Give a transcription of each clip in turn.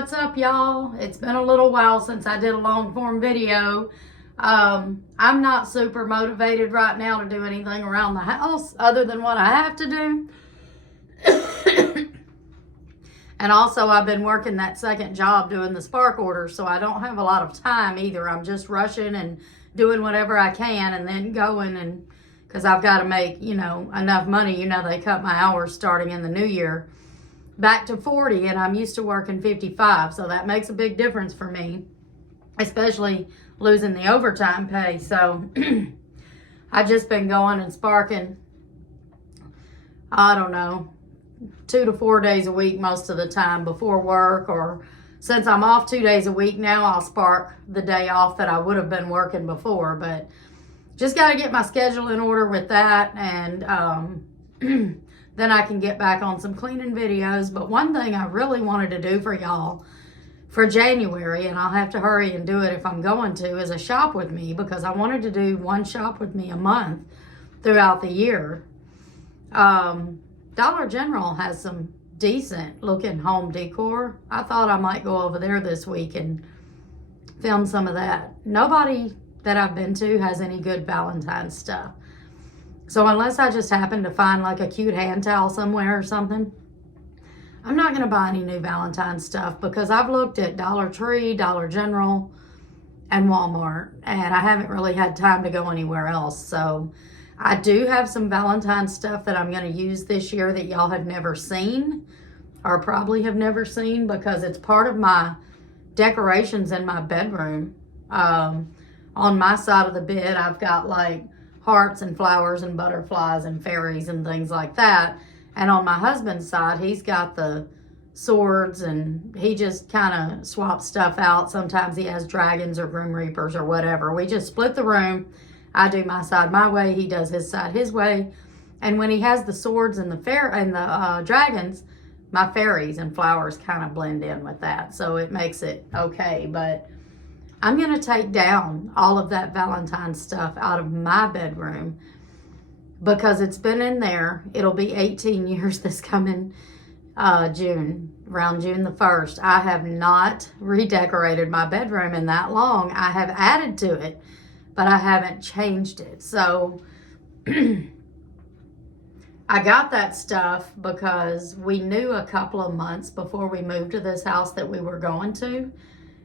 what's up, y'all? It's been a little while since I did a long form video. I'm not super motivated right now to do anything around the house other than what I have to do. And also I've been working that second job doing the spark orders, so I don't have a lot of time either. I'm just rushing and doing whatever I can and then going, and because I've got to make, enough money. They cut my hours starting in the new year back to 40, and I'm used to working 55, so that makes a big difference for me, especially losing the overtime pay. So I've just been going and sparking, I don't know, 2 to 4 days a week most of the time before work, or since I'm off 2 days a week now, I'll spark the day off that I would have been working before. But just got to get my schedule in order with that, and then I can get back on some cleaning videos. But one thing I really wanted to do for y'all for January, and I'll have to hurry and do it if I'm going to, is a shop with me, because I wanted to do one shop with me a month throughout the year. Dollar General has some decent looking home decor. I thought I might go over there this week and film some of that. Nobody that I've been to has any good Valentine's stuff. So unless I just happen to find like a cute hand towel somewhere or something, I'm not going to buy any new Valentine's stuff, because I've looked at Dollar Tree, Dollar General, and Walmart, and I haven't really had time to go anywhere else. So I do have some Valentine's stuff that I'm going to use this year that y'all have never seen, or probably have never seen, because it's part of my decorations in my bedroom. On my side of the bed, I've got like hearts and flowers and butterflies and fairies and things like that. And on my husband's side, he's got the swords, and he just kind of swaps stuff out. Sometimes he has dragons or grim reapers or whatever. We just split the room. I do my side my way, he does his side his way. And when he has the swords and the dragons, my fairies and flowers kind of blend in with that, so it makes it okay. But I'm going to take down all of that Valentine's stuff out of my bedroom, because it's been in there. It'll be 18 years this coming June, around June the 1st. I have not redecorated my bedroom in that long. I have added to it, but I haven't changed it. So I got that stuff because we knew a couple of months before we moved to this house that we were going to.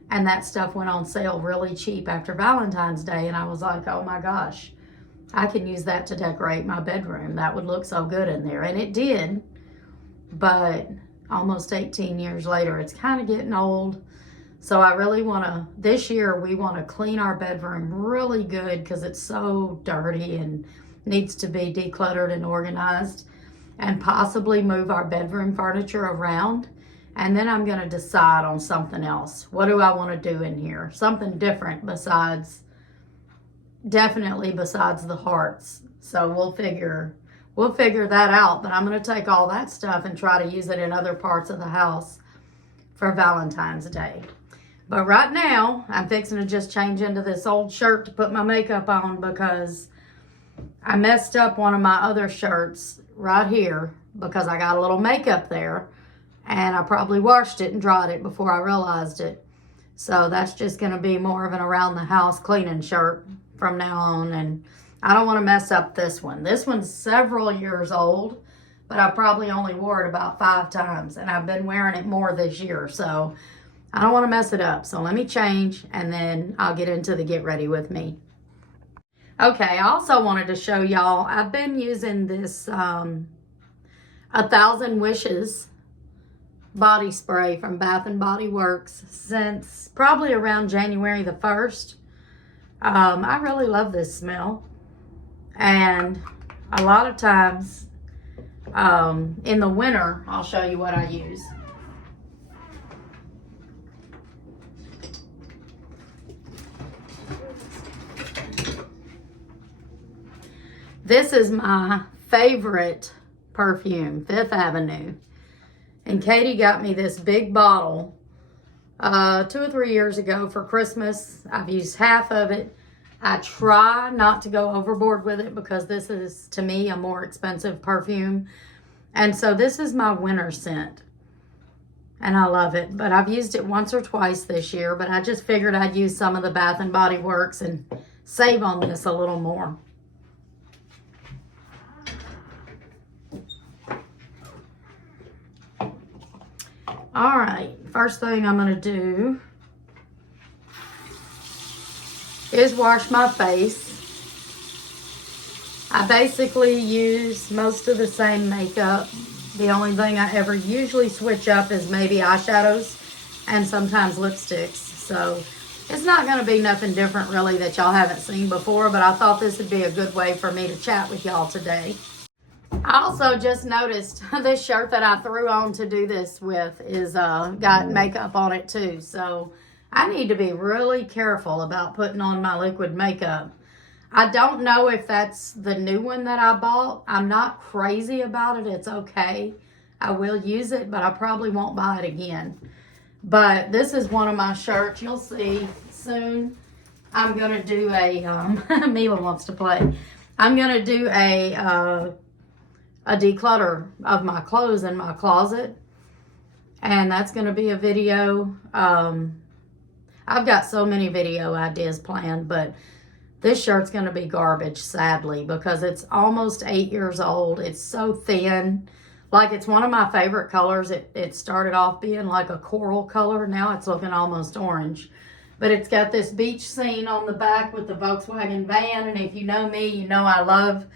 And that stuff went on sale really cheap after Valentine's Day. And I was like, oh my gosh, I can use that to decorate my bedroom. That would look so good in there. And it did. But almost 18 years later, it's kind of getting old. So I really want to, this year, we want to clean our bedroom really good, because it's so dirty and needs to be decluttered and organized, and possibly move our bedroom furniture around. And then I'm going to decide on something else. What do I want to do in here? Something different definitely besides the hearts. So we'll figure that out. But I'm going to take all that stuff and try to use it in other parts of the house for Valentine's Day. But right now, I'm fixing to just change into this old shirt to put my makeup on, because I messed up one of my other shirts right here, because I got a little makeup there, and I probably washed it and dried it before I realized it. So that's just going to be more of an around the house cleaning shirt from now on. And I don't want to mess up this one. This one's several years old, but I probably only wore it about 5 times, and I've been wearing it more this year. So I don't want to mess it up. So let me change, and then I'll get into the get ready with me. Okay, I also wanted to show y'all, I've been using this 1,000 Wishes body spray from Bath and Body Works since probably around January the 1st. I really love this smell. And a lot of times in the winter, I'll show you what I use. This is my favorite perfume, Fifth Avenue. And Katie got me this big bottle 2 or 3 years ago for Christmas. I've used half of it. I try not to go overboard with it, because this is, to me, a more expensive perfume. And so this is my winter scent. and I love it. But I've used it once or twice this year, but I just figured I'd use some of the Bath and Body Works and save on this a little more. All right, first thing I'm going to do is wash my face. I basically use most of the same makeup. The only thing I ever usually switch up is maybe eyeshadows and sometimes lipsticks. So it's not going to be nothing different really that y'all haven't seen before, but I thought this would be a good way for me to chat with y'all today. I also just noticed this shirt that I threw on to do this with is got makeup on it too. So I need to be really careful about putting on my liquid makeup. I don't know if that's the new one that I bought. I'm not crazy about it. It's okay. I will use it, but I probably won't buy it again. But this is one of my shirts. You'll see soon. I'm going to do a, Mila wants to play. I'm going to do a declutter of my clothes in my closet. And that's going to be a video. I've got so many video ideas planned, but this shirt's going to be garbage, sadly, because it's almost 8 years old. It's so thin. Like, it's one of my favorite colors. It started off being like a coral color. Now it's looking almost orange. But it's got this beach scene on the back with the Volkswagen van. And if you know me, you know I love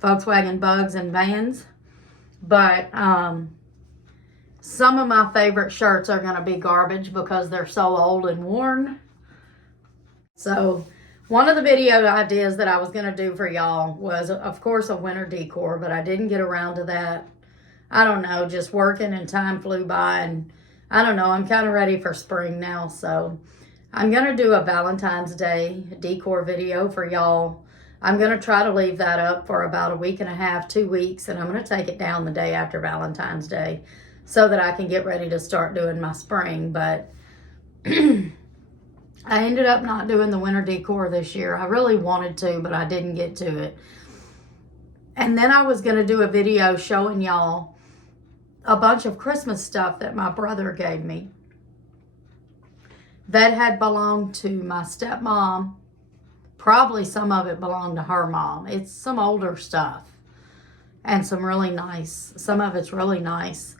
Volkswagen bugs and vans. But some of my favorite shirts are going to be garbage because they're so old and worn. So one of the video ideas that I was going to do for y'all was, of course, a winter decor, but I didn't get around to that. I don't know, just working and time flew by, and I don't know, I'm kind of ready for spring now. So I'm going to do a Valentine's Day decor video for y'all. I'm going to try to leave that up for about a week and a half, 2 weeks, and I'm going to take it down the day after Valentine's Day so that I can get ready to start doing my spring. But I ended up not doing the winter decor this year. I really wanted to, but I didn't get to it. And then I was going to do a video showing y'all a bunch of Christmas stuff that my brother gave me that had belonged to my stepmom. Probably some of it belonged to her mom. It's some older stuff and some really nice. Some of it's really nice.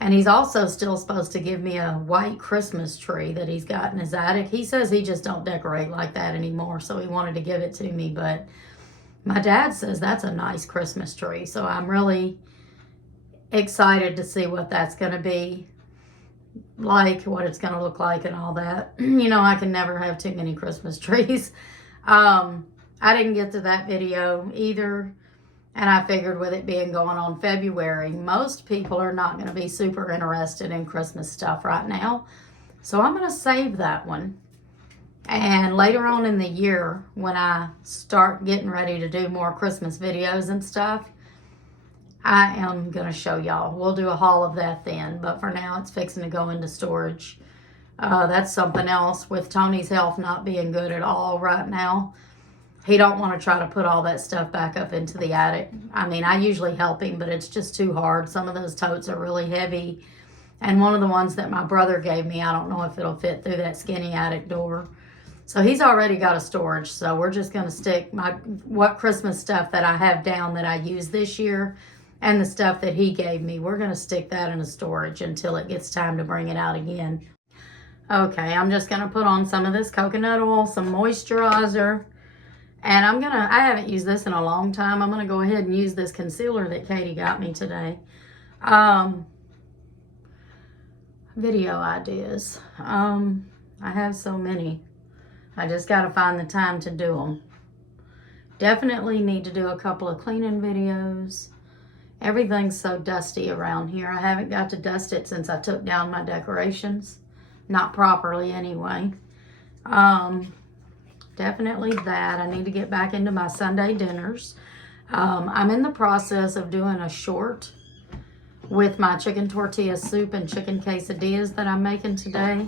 And he's also still supposed to give me a white Christmas tree that he's got in his attic. He says he just don't decorate like that anymore, so he wanted to give it to me. But my dad says that's a nice Christmas tree, so I'm really excited to see what that's going to be like, what it's going to look like and all that. You know, I can never have too many Christmas trees. I didn't get to that video either. And I figured with it being going on February, most people are not going to be super interested in Christmas stuff right now. So I'm going to save that one. And later on in the year, when I start getting ready to do more Christmas videos and stuff, I am going to show y'all. We'll do a haul of that then. But for now, it's fixing to go into storage. That's something else with Tony's health not being good at all right now. He don't want to try to put all that stuff back up into the attic. I mean, I usually help him, but it's just too hard. Some of those totes are really heavy. And one of the ones that my brother gave me, I don't know if it'll fit through that skinny attic door. So he's already got a storage. So we're just going to stick what Christmas stuff that I have down that I used this year and the stuff that he gave me. We're going to stick that in a storage until it gets time to bring it out again. Okay, I'm just going to put on some of this coconut oil, some moisturizer. And I haven't used this in a long time. I'm going to go ahead and use this concealer that Katie got me today. Video ideas. I have so many. I just got to find the time to do them. Definitely need to do a couple of cleaning videos. Everything's so dusty around here. I haven't got to dust it since I took down my decorations. Not properly anyway. Definitely that. I need to get back into my Sunday dinners. I'm in the process of doing a short with my chicken tortilla soup and chicken quesadillas that I'm making today.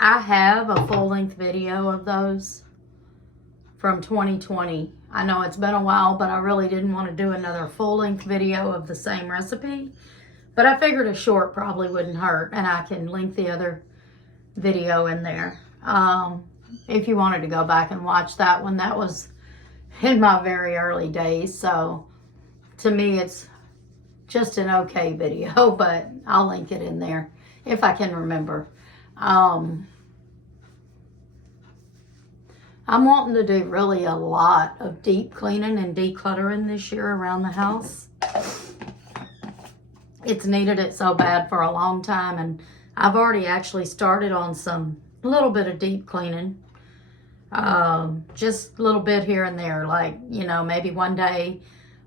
I have a full-length video of those from 2020. I know it's been a while, but I really didn't want to do another full-length video of the same recipe. But I figured a short probably wouldn't hurt, and I can link the other video in there. If you wanted to go back and watch that one, that was in my very early days. So to me, it's just an okay video, but I'll link it in there if I can remember. I'm wanting to do really a lot of deep cleaning and decluttering this year around the house. It's needed it so bad for a long time, and I've already actually started on a little bit of deep cleaning. Just a little bit here and there, like, you know, maybe one day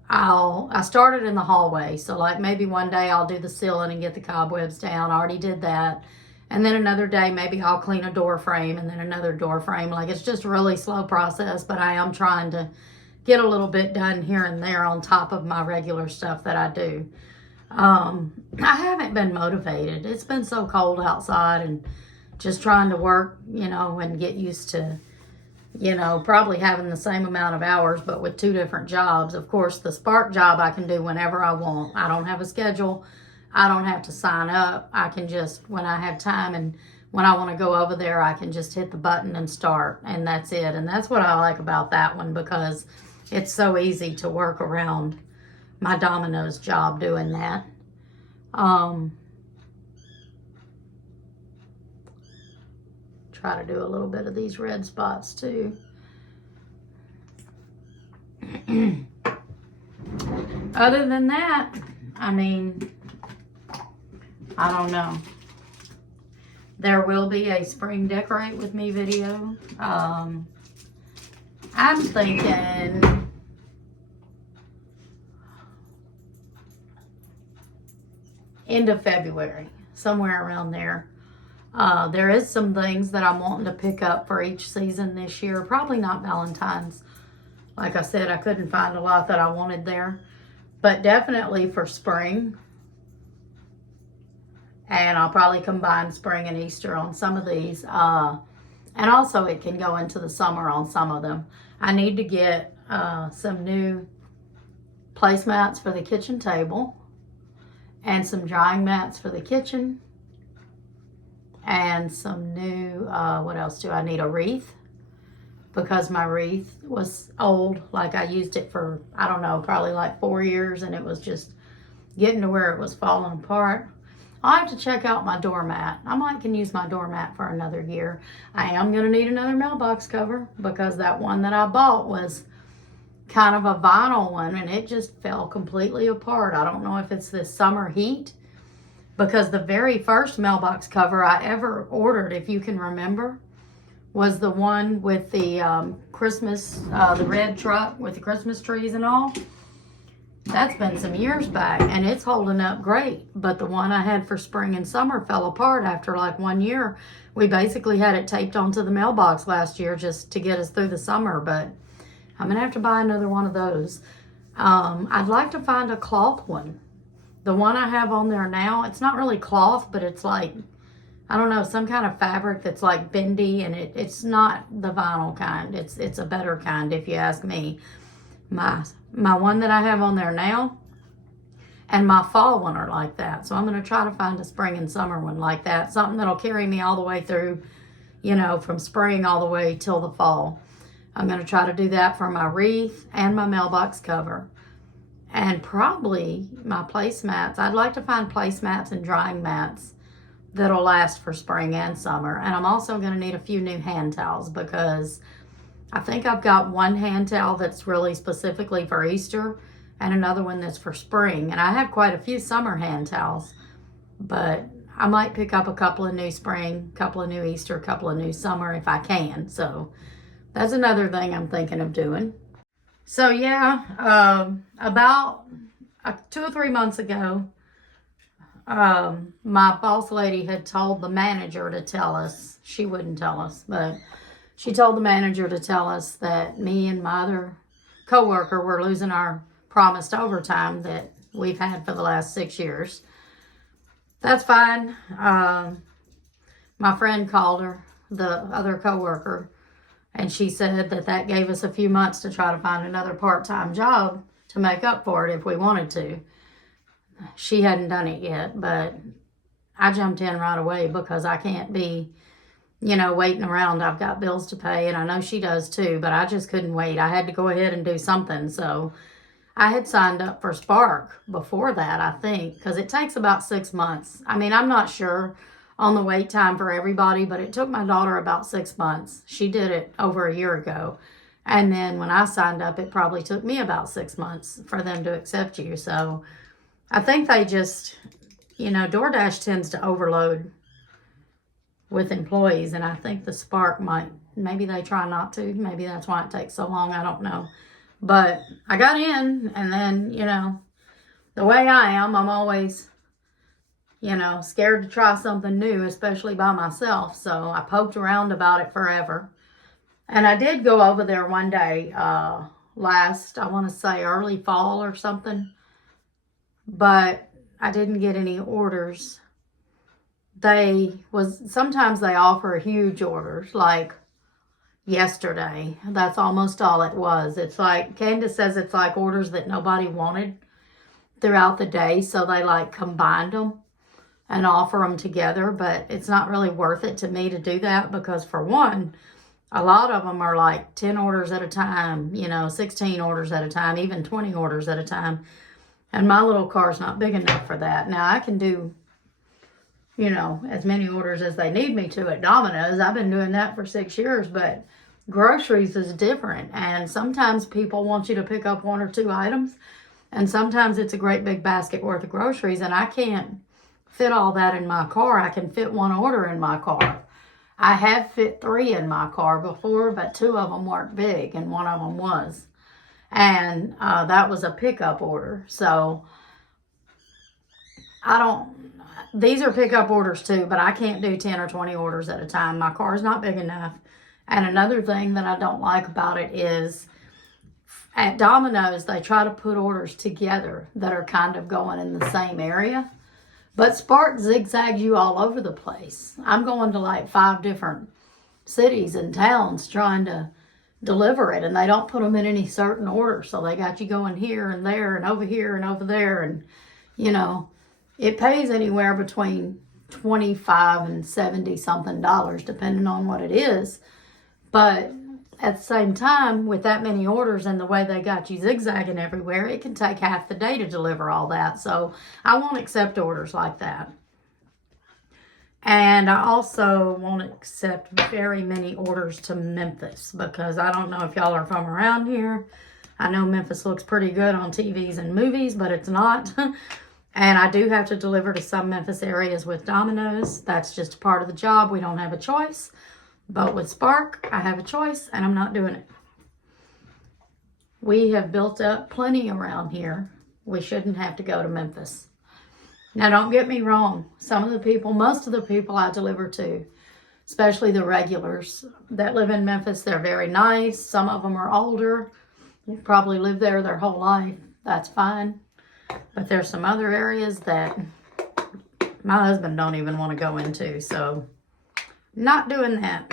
I started in the hallway. So like maybe one day I'll do the ceiling and get the cobwebs down. I already did that. And then another day, maybe I'll clean a door frame, and then another door frame. Like, it's just a really slow process, but I am trying to get a little bit done here and there on top of my regular stuff that I do. I haven't been motivated. It's been so cold outside, and just trying to work, you know, and get used to, you know, probably having the same amount of hours, but with 2 different jobs. Of course, the Spark job I can do whenever I want. I don't have a schedule. I don't have to sign up. I can just, when I have time and when I want to go over there, I can just hit the button and start, and that's it. And that's what I like about that one, because it's so easy to work around my Domino's job doing that. Try to do a little bit of these red spots too. Other than that, I mean, I don't know. There will be a spring decorate with me video. I'm thinking end of February, somewhere around there. There is some things that I'm wanting to pick up for each season this year. Probably not Valentine's. Like I said, I couldn't find a lot that I wanted there. But definitely for spring. And I'll probably combine spring and Easter on some of these. And also it can go into the summer on some of them. I need to get some new placemats for the kitchen table. And some drying mats for the kitchen. And some new, what else do I need? A wreath. Because my wreath was old. Like, I used it for, I don't know, probably like 4 years. And it was just getting to where it was falling apart. I'll have to check out my doormat. I might can use my doormat for another year. I am going to need another mailbox cover, because that one that I bought was kind of a vinyl one, and it just fell completely apart. I don't know if it's this summer heat, because the very first mailbox cover I ever ordered, if you can remember, was the one with the Christmas, the red truck with the Christmas trees and all. That's been some years back, and it's holding up great. But the one I had for spring and summer fell apart after like 1 year. We basically had it taped onto the mailbox last year just to get us through the summer, but I'm going to have to buy another one of those. I'd like to find a cloth one. The one I have on there now, it's not really cloth, but it's like, I don't know, some kind of fabric that's like bendy, and it's not the vinyl kind. It's a better kind, if you ask me. My one that I have on there now and my fall one are like that. So I'm going to try to find a spring and summer one like that. Something that'll carry me all the way through, you know, from spring all the way till the fall. I'm going to try to do that for my wreath and my mailbox cover. And probably my placemats. I'd like to find placemats and drying mats that'll last for spring and summer. And I'm also going to need a few new hand towels, because I think I've got one hand towel that's really specifically for Easter and another one that's for spring. And I have quite a few summer hand towels, but I might pick up a couple of new spring, couple of new Easter, couple of new summer if I can. So that's another thing I'm thinking of doing. So yeah, about 2 or 3 months ago, my boss lady had told the manager to tell us, she wouldn't tell us, but she told the manager to tell us that me and my other coworker were losing our promised overtime that we've had for the last 6 years. That's fine. My friend called her, the other coworker, and she said that gave us a few months to try to find another part-time job to make up for it if we wanted to. she hadn't done it yet, but I jumped in right away because I can't be, waiting around. I've got bills to pay, and I know she does too, but I just couldn't wait. I had to go ahead and do something. So I had signed up for Spark before that, I think, because it takes about 6 months. I mean, I'm not sure on the wait time for everybody, but it took my daughter about 6 months. She did it over a year ago. And then when I signed up, it probably took me about 6 months for them to accept you. So I think they just, DoorDash tends to overload with employees. And I think the Spark maybe they try not to. Maybe that's why it takes so long. I don't know. But I got in, and then, the way I am, I'm always, scared to try something new, especially by myself. So I poked around about it forever. And I did go over there one day, last, I want to say early fall or something. But I didn't get any orders. Sometimes they offer huge orders, like yesterday. That's almost all it was. It's like, Candace says it's like orders that nobody wanted throughout the day. So they like combined them and offer them together. But it's not really worth it to me to do that because, for one, a lot of them are like 10 orders at a time, 16 orders at a time, even 20 orders at a time. And my little car's not big enough for that. Now, I can do, as many orders as they need me to at Domino's. I've been doing that for 6 years, but groceries is different. And sometimes people want you to pick up 1 or 2 items. And sometimes it's a great big basket worth of groceries. And I can't fit all that in my car. I can fit 1 order in my car. I have fit 3 in my car before, but 2 of them weren't big and 1 of them was. And that was a pickup order. So these are pickup orders too, but I can't do 10 or 20 orders at a time. My car's not big enough. And another thing that I don't like about it is at Domino's, they try to put orders together that are kind of going in the same area. But Spark zigzags you all over the place. I'm going to like 5 different cities and towns trying to deliver it, and they don't put them in any certain order. So they got you going here and there and over here and over there. And, it pays anywhere between $25 and $70 something, depending on what it is. But at the same time, with that many orders and the way they got you zigzagging everywhere, it can take half the day to deliver all that. So I won't accept orders like that. And I also won't accept very many orders to Memphis because I don't know if y'all are from around here. I know Memphis looks pretty good on TVs and movies, but it's not. And I do have to deliver to some Memphis areas with Domino's. That's just part of the job. We don't have a choice. But with Spark, I have a choice, and I'm not doing it. We have built up plenty around here. We shouldn't have to go to Memphis. Now, don't get me wrong. Most of the people I deliver to, especially the regulars that live in Memphis, they're very nice. Some of them are older. They've probably lived there their whole life. That's fine. But there's some other areas that my husband don't even want to go into. So, not doing that.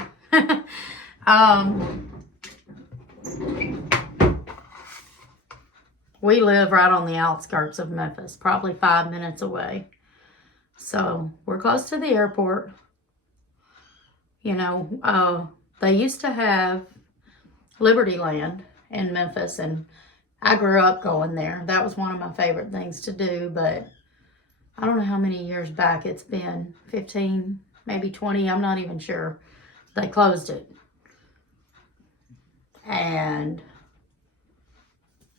We live right on the outskirts of Memphis, probably 5 minutes away. So we're close to the airport. They used to have Liberty Land in Memphis, and I grew up going there. That was one of my favorite things to do, but I don't know how many years back it's been, 15, maybe 20, I'm not even sure. They closed it. And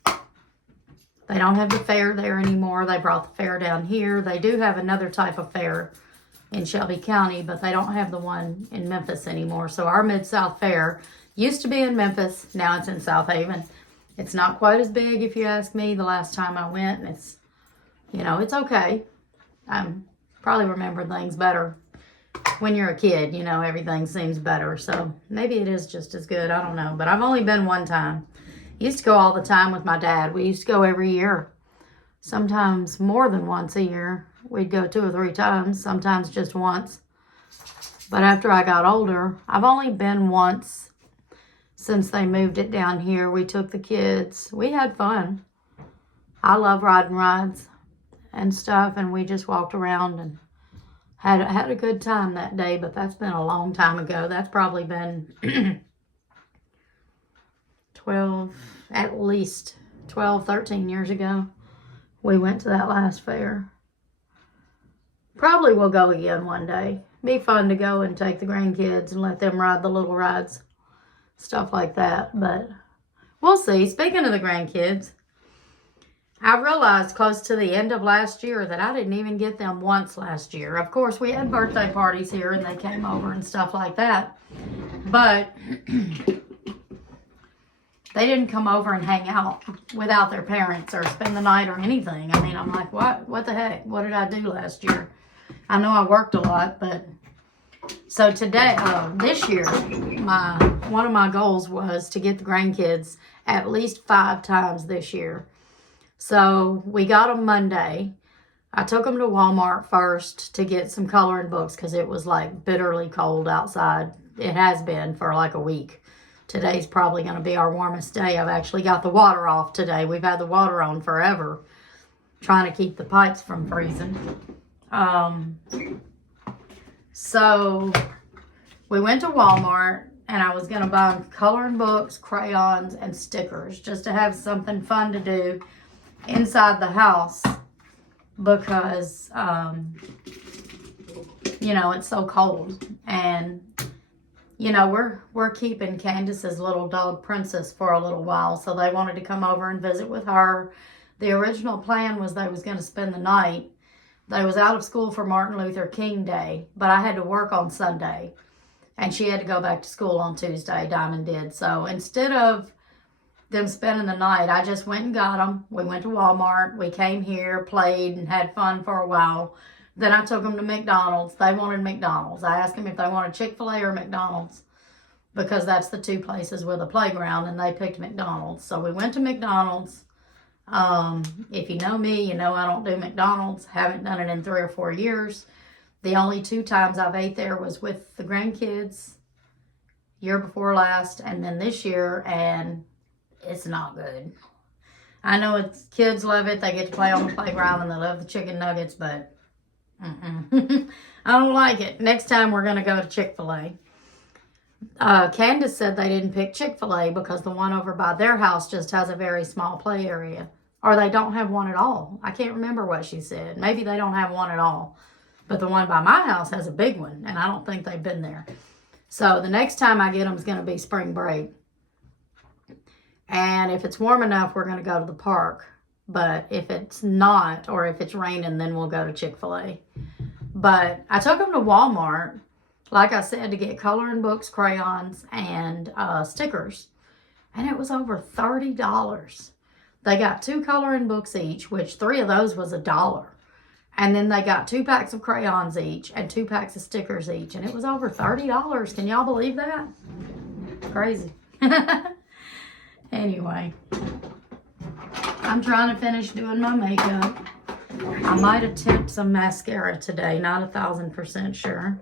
they don't have the fair there anymore. They brought the fair down here. They do have another type of fair in Shelby County, but they don't have the one in Memphis anymore. So our Mid-South Fair used to be in Memphis. Now it's in South Haven. It's not quite as big, if you ask me. The last time I went, and it's okay. I'm probably remember things better when you're a kid. Everything seems better. So maybe it is just as good. I don't know. But I've only been one time. Used to go all the time with my dad. We used to go every year. Sometimes more than once a year. We'd go 2 or 3 times. Sometimes just once. But after I got older, I've only been once since they moved it down here. We took the kids. We had fun. I love riding rides. and stuff, and we just walked around and had a good time that day. But that's been a long time ago. That's probably been 12, at least 12, 13 years ago. We went to that last fair. Probably will go again one day. Be fun to go and take the grandkids and let them ride the little rides. Stuff like that. But we'll see. Speaking of the grandkids, I realized close to the end of last year that I didn't even get them once last year. Of course, we had birthday parties here and they came over and stuff like that. But they didn't come over and hang out without their parents or spend the night or anything. I mean, I'm like, what the heck? What did I do last year? I know I worked a lot, but so today, this year, one of my goals was to get the grandkids at least 5 times this year. So we got them Monday. I took them to Walmart first to get some coloring books because it was like bitterly cold outside. It has been for like a week. Today's probably going to be our warmest day. I've actually got the water off today. We've had the water on forever, trying to keep the pipes from freezing. So we went to Walmart and I was going to buy coloring books, crayons, and stickers just to have something fun to do inside the house because, you know, it's so cold. And, you know, we're keeping Candace's little dog Princess for a little while. So they wanted to come over and visit with her. The original plan was they was going to spend the night. They was out of school for Martin Luther King Day, but I had to work on Sunday. And she had to go back to school on Tuesday, Diamond did. So instead of them spending the night, I just went and got them. We went to Walmart. We came here, played, and had fun for a while. Then I took them to McDonald's. They wanted McDonald's. I asked them if they wanted Chick-fil-A or McDonald's because that's the 2 places with a playground, and they picked McDonald's. So we went to McDonald's. If you know me, you know I don't do McDonald's. Haven't done it in 3 or 4 years. The only 2 times I've ate there was with the grandkids, year before last, and then this year, and it's not good. I know it's kids love it. They get to play on the playground and they love the chicken nuggets, but I don't like it. Next time we're going to go to Chick-fil-A. Candace said they didn't pick Chick-fil-A because the one over by their house just has a very small play area. Or they don't have one at all. I can't remember what she said. Maybe they don't have one at all. But the one by my house has a big one, and I don't think they've been there. So the next time I get them is going to be spring break. And if it's warm enough, we're going to go to the park. But if it's not, or if it's raining, then we'll go to Chick-fil-A. But I took them to Walmart, like I said, to get coloring books, crayons, and stickers. And it was over $30. They got 2 coloring books each, which 3 of those was $1. And then they got 2 packs of crayons each and 2 packs of stickers each. And it was over $30. Can y'all believe that? Crazy. Anyway, I'm trying to finish doing my makeup. I might attempt some mascara today. Not 1,000% sure.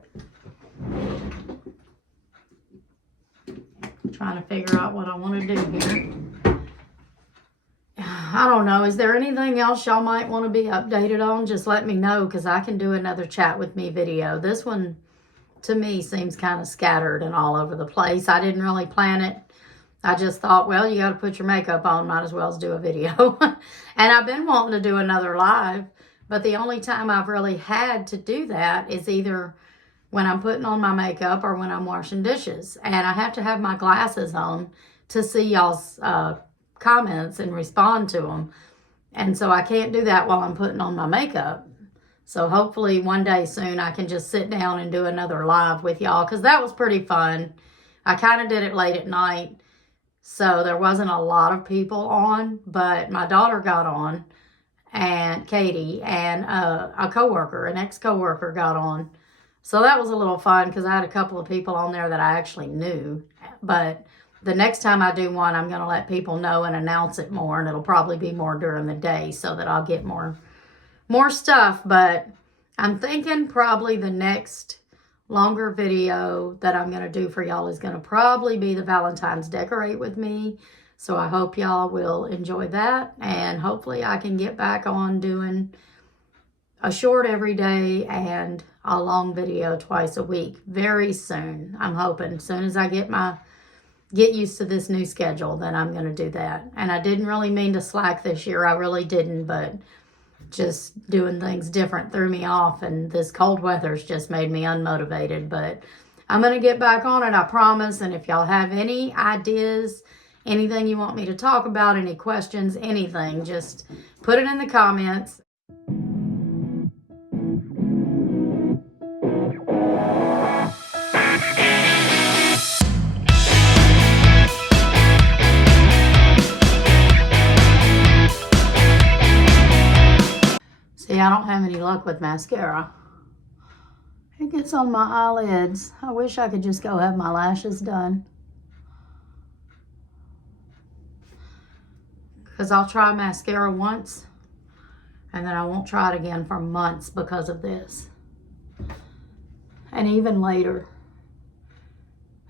Trying to figure out what I want to do here. I don't know. Is there anything else y'all might want to be updated on? Just let me know because I can do another chat with me video. This one, to me, seems kind of scattered and all over the place. I didn't really plan it. I just thought, well, you got to put your makeup on. Might as well do a video. And I've been wanting to do another live, but the only time I've really had to do that is either when I'm putting on my makeup or when I'm washing dishes. And I have to have my glasses on to see y'all's comments and respond to them. And so I can't do that while I'm putting on my makeup. So hopefully one day soon I can just sit down and do another live with y'all because that was pretty fun. I kind of did it late at night. So there wasn't a lot of people on, but my daughter got on, and Katie, and a coworker, an ex-coworker got on. So that was a little fun because I had a couple of people on there that I actually knew. But the next time I do one, I'm going to let people know and announce it more, and it'll probably be more during the day so that I'll get more stuff. But I'm thinking probably the next longer video that I'm going to do for y'all is going to probably be the Valentine's Decorate with me. So I hope y'all will enjoy that. And hopefully I can get back on doing a short every day and a long video twice a week very soon. I'm hoping as soon as I get used to this new schedule, then I'm going to do that. And I didn't really mean to slack this year. I really didn't, but just doing things different threw me off, and this cold weather's just made me unmotivated. But I'm going to get back on it, I promise. And if y'all have any ideas, anything you want me to talk about, any questions, anything, just put it in the comments. See, I don't have any luck with mascara. It gets on my eyelids. I wish I could just go have my lashes done. Because I'll try mascara once, and then I won't try it again for months because of this. And even later,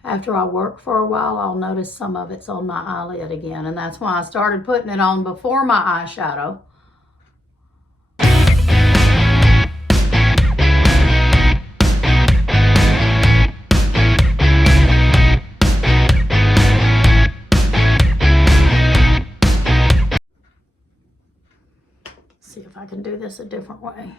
after I work for a while, I'll notice some of it's on my eyelid again. And that's why I started putting it on before my eyeshadow. See if I can do this a different way.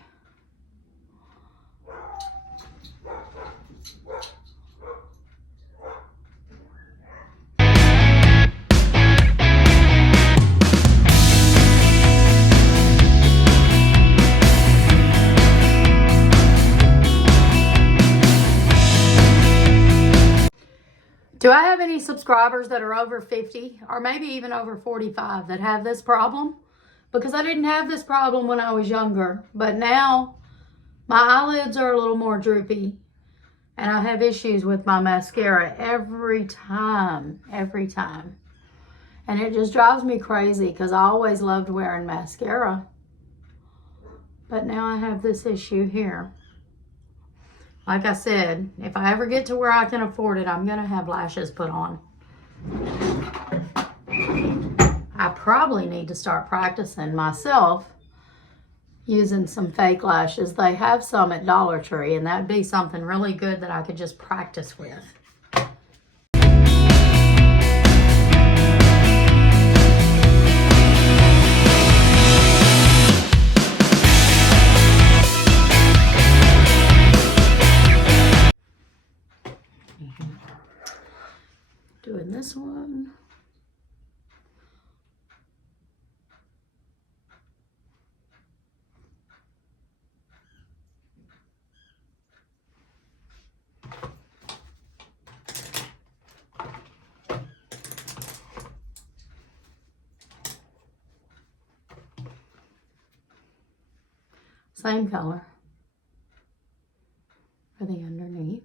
Do I have any subscribers that are over 50 or maybe even over 45 that have this problem? Because I didn't have this problem when I was younger, but now my eyelids are a little more droopy and I have issues with my mascara every time. And it just drives me crazy because I always loved wearing mascara. But now I have this issue here. Like I said, if I ever get to where I can afford it, I'm going to have lashes put on. I probably need to start practicing myself using some fake lashes. They have some at Dollar Tree, and that'd be something really good that I could just practice with. Doing this one. Same color for the underneath.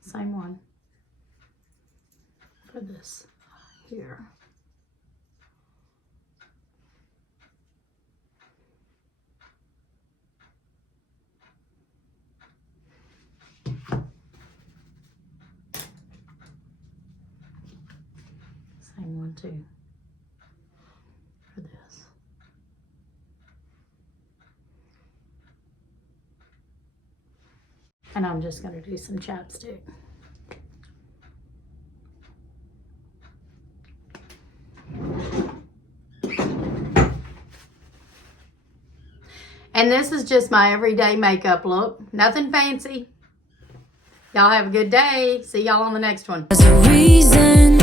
Same one for this here. Same one too for this. And I'm just going to do some chapstick. And this is just my everyday makeup look. Nothing fancy. Y'all have a good day. See y'all on the next one. There's a reason,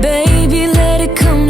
baby, let it come.